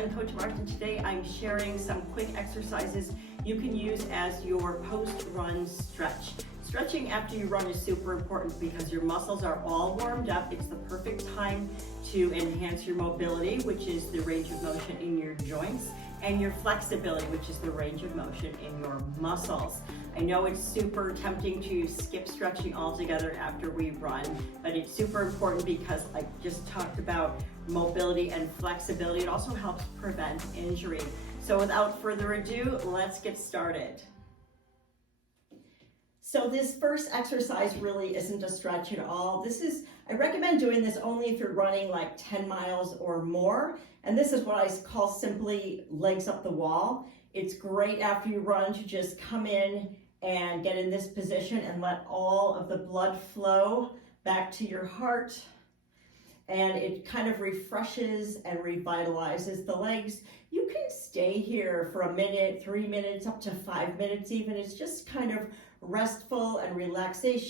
I'm Coach Martin. Today I'm sharing some quick exercises you can use as your post-run stretch. Stretching after you run is super important because your muscles are all warmed up. It's the perfect time to enhance your mobility, which is the range of motion in your joints, and your flexibility, which is the range of motion in your muscles. I know it's super tempting to skip stretching altogether after we run, but it's super important because I just talked about mobility and flexibility. It also helps prevent injury. So without further ado, let's get started. So this first exercise really isn't a stretch at all. I recommend doing this only if you're running like 10 miles or more. And this is what I call simply legs up the wall. It's great after you run to just come in and get in this position and let all of the blood flow back to your heart. And it kind of refreshes and revitalizes the legs. You can stay here for a minute, 3 minutes, up to 5 minutes even. It's just kind of restful and relaxing.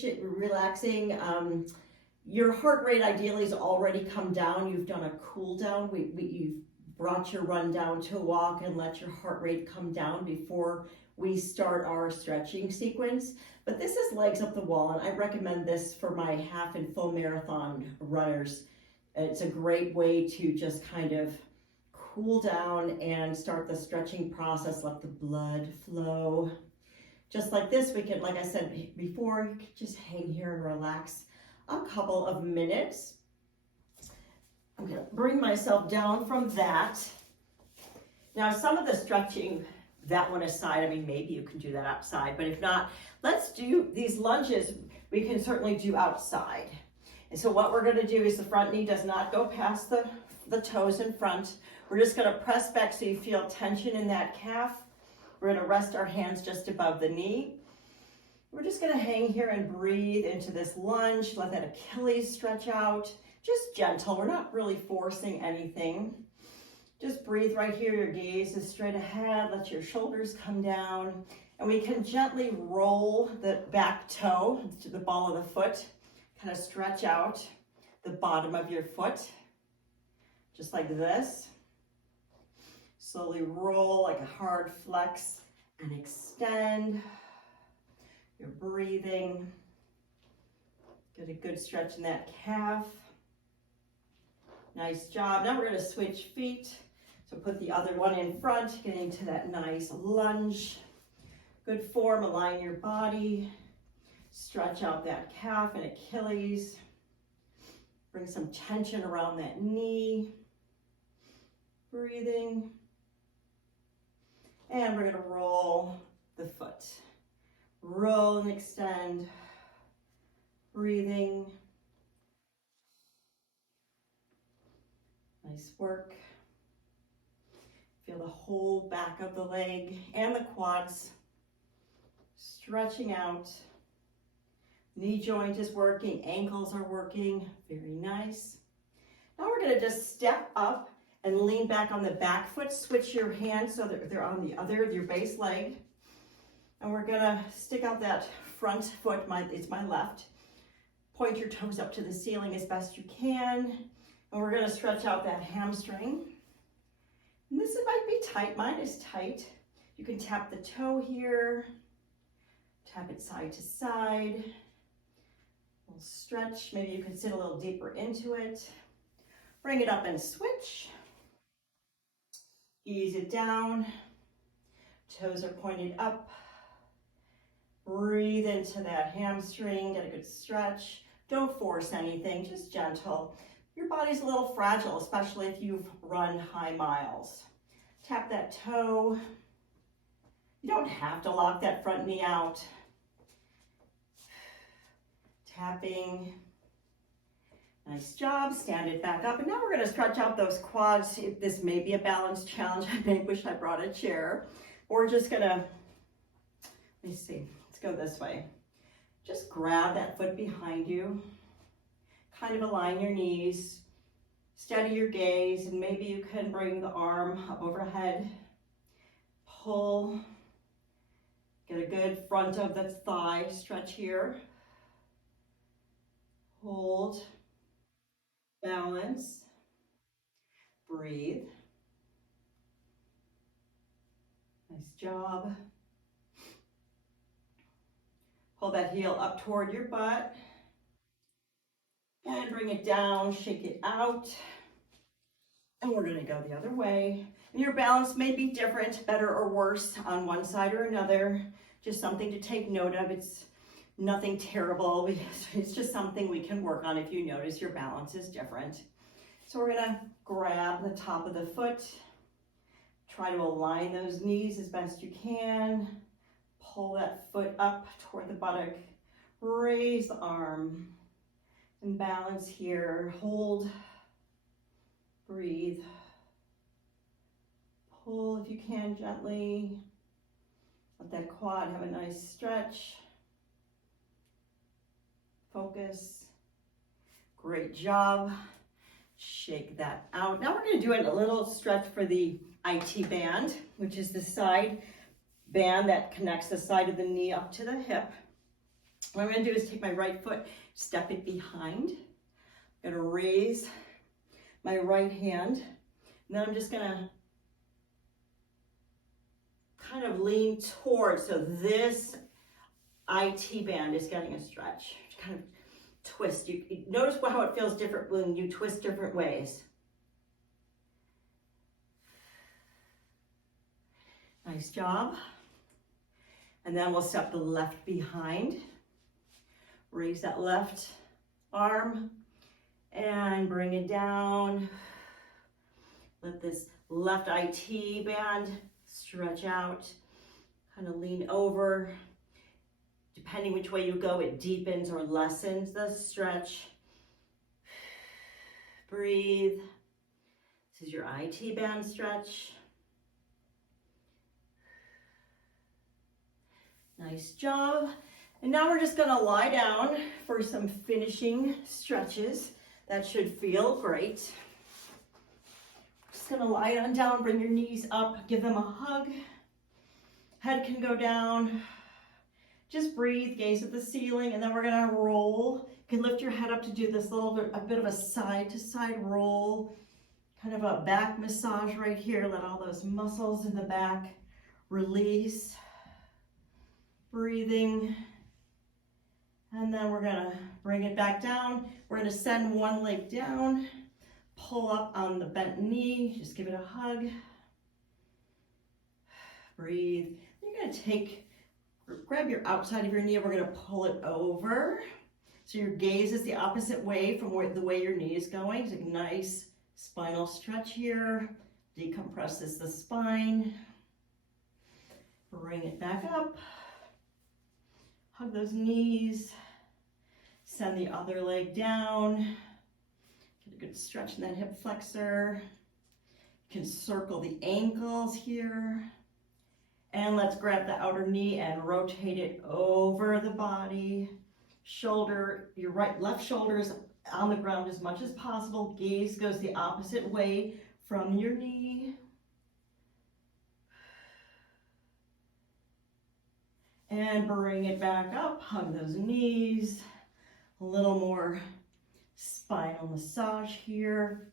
Your heart rate ideally has already come down. You've done a cool down. You've brought your run down to a walk and let your heart rate come down before we start our stretching sequence. But this is legs up the wall, and I recommend this for my half and full marathon runners. It's a great way to just kind of cool down and start the stretching process, let the blood flow. Just like this, we can, like I said before, you can just hang here and relax a couple of minutes. I'm gonna bring myself down from that. Now, some of the stretching, that one aside, I mean, maybe you can do that outside, but if not, let's do these lunges. We can certainly do outside. And so what we're gonna do is the front knee does not go past the toes in front. We're just gonna press back so you feel tension in that calf. We're gonna rest our hands just above the knee. We're just gonna hang here and breathe into this lunge. Let that Achilles stretch out. Just gentle, we're not really forcing anything. Just breathe right here, your gaze is straight ahead. Let your shoulders come down. And we can gently roll the back toe to the ball of the foot. Kind of stretch out the bottom of your foot, just like this. Slowly roll like a hard flex and extend. You're breathing. Get a good stretch in that calf. Nice job. Now we're going to switch feet. So put the other one in front, get into that nice lunge. Good form, align your body. Stretch out that calf and Achilles. Bring some tension around that knee. Breathing. And we're going to roll the foot. Roll and extend. Breathing. Nice work. Feel the whole back of the leg and the quads stretching out. Knee joint is working, ankles are working, very nice. Now we're gonna just step up and lean back on the back foot, switch your hands so that they're on the other, your base leg. And we're gonna stick out that front foot, it's my left. Point your toes up to the ceiling as best you can. And we're gonna stretch out that hamstring. And this might be tight, mine is tight. You can tap the toe here, tap it side to side. We'll stretch, maybe you can sit a little deeper into it. Bring it up and switch. Ease it down. Toes are pointed up. Breathe into that hamstring, get a good stretch. Don't force anything, just gentle. Your body's a little fragile, especially if you've run high miles. Tap that toe. You don't have to lock that front knee out. Tapping. Nice job. Stand it back up. And now we're going to stretch out those quads. This may be a balance challenge. I may wish I brought a chair. We're just going to, let me see. Let's go this way. Just grab that foot behind you. Kind of align your knees. Steady your gaze. And maybe you can bring the arm up overhead. Pull. Get a good front of the thigh stretch here. Hold, balance, breathe. Nice job. Pull that heel up toward your butt. And bring it down, shake it out. And we're gonna go the other way. And your balance may be different, better or worse on one side or another. Just something to take note of. It's nothing terrible. It's just something we can work on if you notice your balance is different. So we're gonna grab the top of the foot. Try to align those knees as best you can. Pull that foot up toward the buttock. Raise the arm. And balance here. Hold. Breathe. Pull if you can gently. Let that quad have a nice stretch. Focus. Great job. Shake that out. Now we're going to do a little stretch for the IT band, which is the side band that connects the side of the knee up to the hip. What I'm going to do is take my right foot, step it behind. I'm going to raise my right hand, and then I'm just going to kind of lean towards, so this IT band is getting a stretch. Kind of twist. You notice how it feels different when you twist different ways. Nice job. And then we'll step the left behind. Raise that left arm and bring it down. Let this left IT band stretch out. Kind of lean over. Depending which way you go, it deepens or lessens the stretch. Breathe. This is your IT band stretch. Nice job. And now we're just going to lie down for some finishing stretches. That should feel great. Just going to lie on down, bring your knees up, give them a hug. Head can go down. Just breathe, gaze at the ceiling, and then we're going to roll. You can lift your head up to do this a bit of a side-to-side roll, kind of a back massage right here. Let all those muscles in the back release. Breathing. And then we're gonna bring it back down. We're gonna send one leg down, pull up on the bent knee, just give it a hug. Breathe. You're gonna grab your outside of your knee and we're gonna pull it over. So your gaze is the opposite way from the way your knee is going. Take a nice spinal stretch here. Decompresses the spine. Bring it back up. Hug those knees. Send the other leg down. Get a good stretch in that hip flexor. You can circle the ankles here. And let's grab the outer knee and rotate it over the body. Shoulder, your left shoulder is on the ground as much as possible. Gaze goes the opposite way from your knee. And bring it back up, hug those knees. A little more spinal massage here.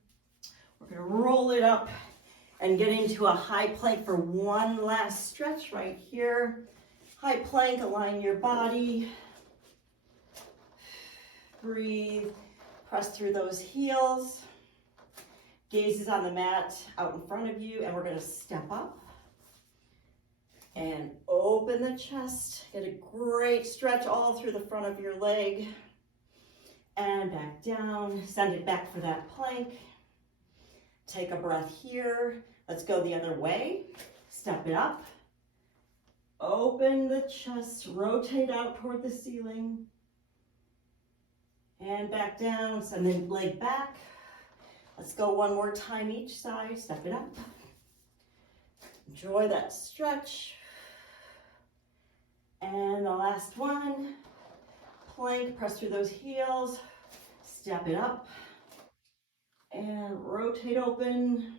We're gonna roll it up and get into a high plank for one last stretch right here. High plank, align your body. Breathe, press through those heels. Gaze is on the mat out in front of you, and we're gonna step up. And open the chest, get a great stretch all through the front of your leg. And back down, send it back for that plank. Take a breath here. Let's go the other way. Step it up. Open the chest, rotate out toward the ceiling. And back down, send the leg back. Let's go one more time each side, step it up. Enjoy that stretch. And the last one, plank, press through those heels, step it up, and rotate open,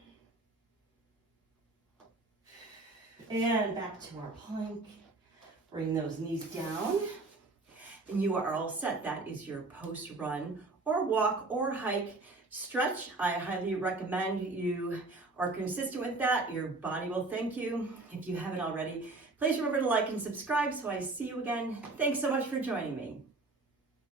and back to our plank. Bring those knees down, and you are all set. That is your post-run or walk or hike, stretch. I highly recommend you are consistent with that. Your body will thank you if you haven't already. Please remember to like and subscribe so I see you again. Thanks so much for joining me.